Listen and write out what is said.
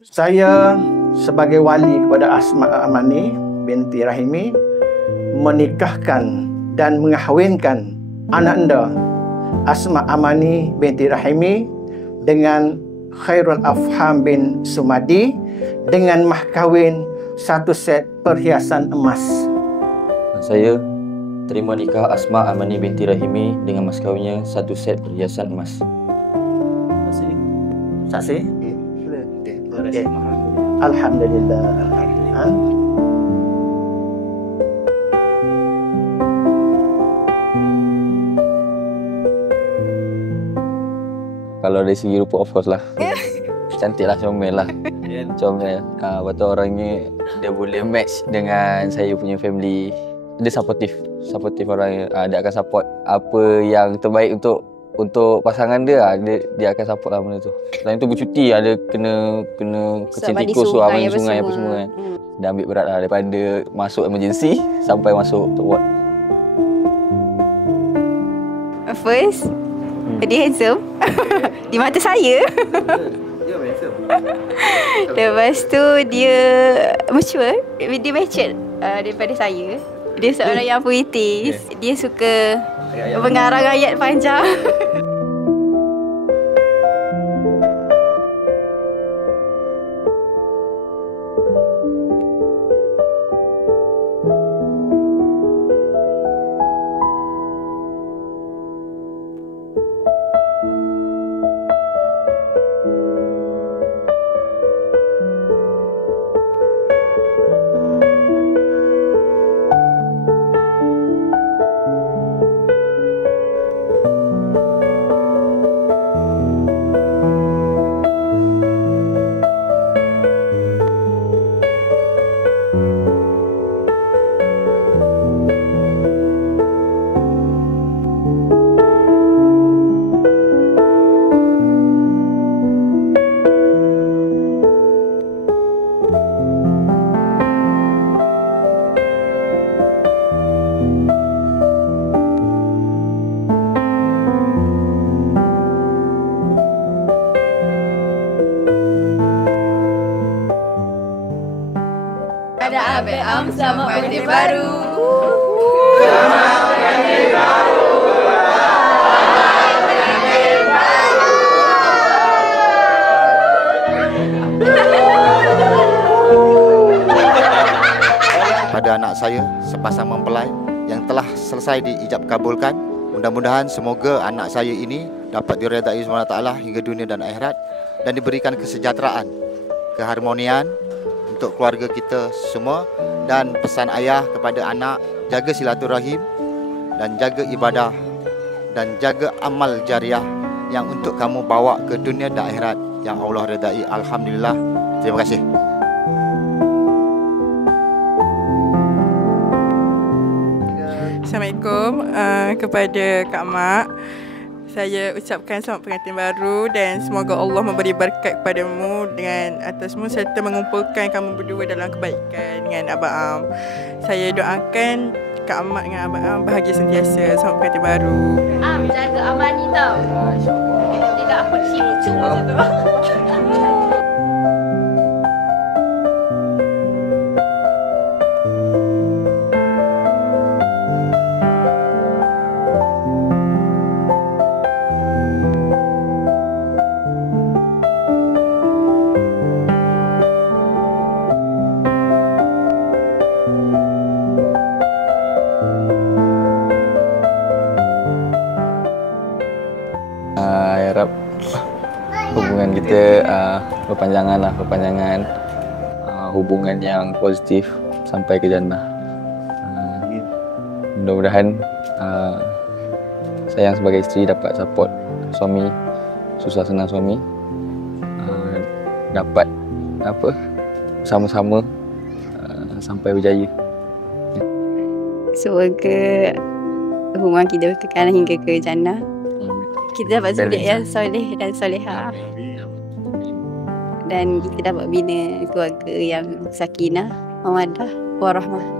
Saya sebagai wali kepada Asma Amani binti Rahimi menikahkan dan mengahwinkan anak anda Asma Amani binti Rahimi dengan Khairul Afham bin Sumadi dengan mahkahwin 1 set perhiasan emas. Saya terima nikah Asma Amani binti Rahimi dengan mas kawinnya 1 set perhiasan emas. Saksi? Okay. Alhamdulillah. Kalau dari segi rupa, of course lah. Cantik lah, comel lah. Comel. Lepas tu orangnya, dia boleh match dengan saya punya family. Dia supportive orang. Dia akan support apa yang terbaik untuk pasangan dia. Dia akan support lah benda tu. Selain tu bercuti, ada kena kecil tikus tu, mandi sungai apa semua kan. Dia ambil berat lah daripada masuk emergency sampai masuk ward. First, dia handsome. Di mata saya. Dia handsome. Lepas tu dia mature. Dia matured daripada saya. Dia seorang yang puitis. Dia suka mengarang ayat panjang. Ada Abang Am, selamat pengantin baru. Selamat pengantin baru. Pada anak saya, sepasang mempelai yang telah selesai diijab kabulkan. Mudah-mudahan semoga anak saya ini dapat diredai SWT hingga dunia dan akhirat dan diberikan kesejahteraan, keharmonian untuk keluarga kita semua. Dan pesan ayah kepada anak, jaga silaturahim dan jaga ibadah dan jaga amal jariah yang untuk kamu bawa ke dunia dan akhirat yang Allah redai. Alhamdulillah. Terima kasih. Assalamualaikum kepada Kak Mak. Saya ucapkan selamat pengantin baru dan semoga Allah memberi berkat kepadamu dengan atasmu serta mengumpulkan kamu berdua dalam kebaikan dengan Abang Am. Saya doakan Kak Mak dengan Abang Am bahagia sentiasa. Selamat pengantin baru. Am jaga Amani tau. Dia tak apa cium-cium macam tu. Harap hubungan kita berpanjangan hubungan yang positif sampai ke jannah. Mudah-mudahan saya yang sebagai isteri dapat support suami, susah senang suami, dapat sama-sama sampai berjaya. Semoga hubungan kita kekal hingga ke jannah. Kita dapat zuriat yang soleh dan soleha. Dan kita dapat bina keluarga yang sakinah, mawaddah, warahmah.